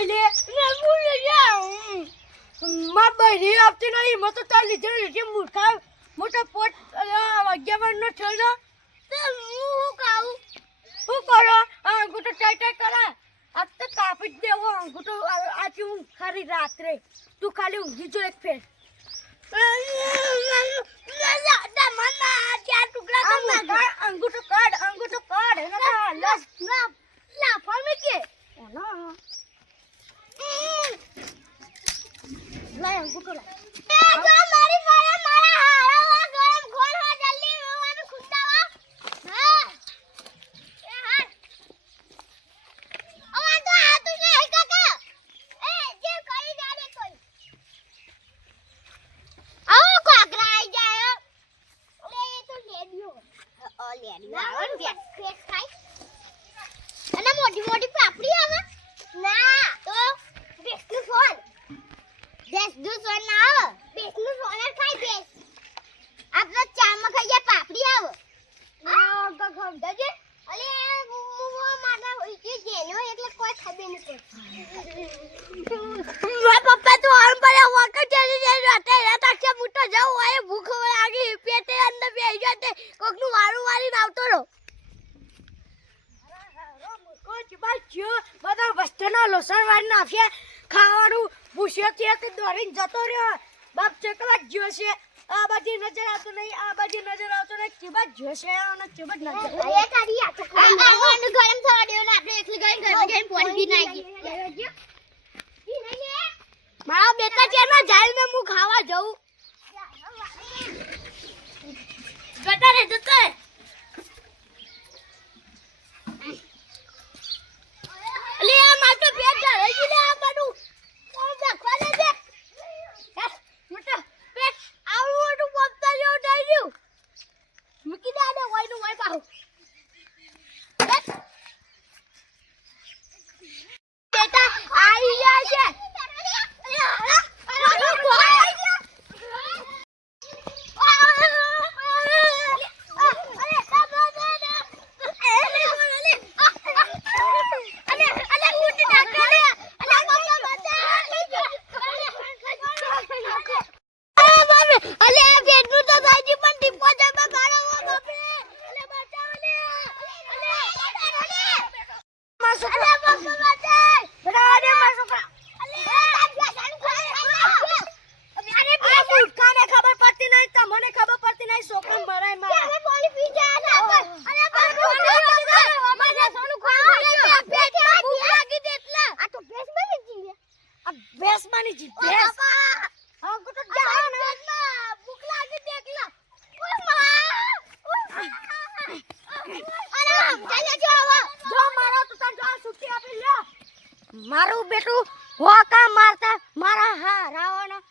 લઈ લે માં બરી આપતી નહીં મત તો તાર લીધે જે મૂર્ખા મોટો પોટ 11 નો થયો હું ખાઉં શું કરો અંગૂઠો ટાઈ કરા આ તો કાપી જ દેવો અંગૂઠો આજે હું ખરી રાત્રે તું ખાલી ઊંઘી જો એક ફેર અંગૂઠો કાઢ લાફા મે કે લાય અંગૂઠો લાય મારી મારા હારા ગરમ ઘોર હો જલ્દી મને ખુંડાવા હા એ હાર આ તો નહીં કાકા એ જે કરી જાને કોઈ આવો કોકરા આઈ જાય ઓલે એ તો લેડિયો આવે ને ફેસ ખાઈ અને મોટી મોટી પાપડી આવે ના તો બેસનું ફોન ના આવે બેસનું ફોન ખાઈ બેસ આપણે ચામાં ખાઈએ પાપડી આવે આ ગગમદાજે અલે મારા હોય કે જેનો એટલે કોઈ ખબર નથી મારા પપ્પા તો આમ પર વાકા ચડી જાય રાતે રાત કે બુટો જાવ આય ભૂખ લાગી પેટે અંદર બેહી જતે કોકનું વારું વારી આવતો રહો કોચ બાજ્યો બધા વસ્તુનો લોસણ વાળી નાખ્યા ખાવાનું પૂછ્યો તે દોરીને જતો રહ્યો બાપ ચકલા જ્યો છે આ બાજી નજર આવતો નહીં આ બાજી નજર આવતો નહીં ચીબા જ્યો છે અને ચીબા નજર એ તારી આ તો આનું ગરમ થવા દેવો ને આપણે એકલી ગરમ ફોન બી નાખી મારા બેટા ચેના જાલ મે હું ખાવા જાઉં જતા રે અલે આ માતો પેટ જાય લે આ બધું કોણ રાખવા દે દે મોટો પેટ આવડું બોલતા જો દઈ દઉં મૂકી દે ને વાય નું વાય પાહુ બેટા આવી જાય છે મારું બેટું હોકા મારતા મારા હા રાવણ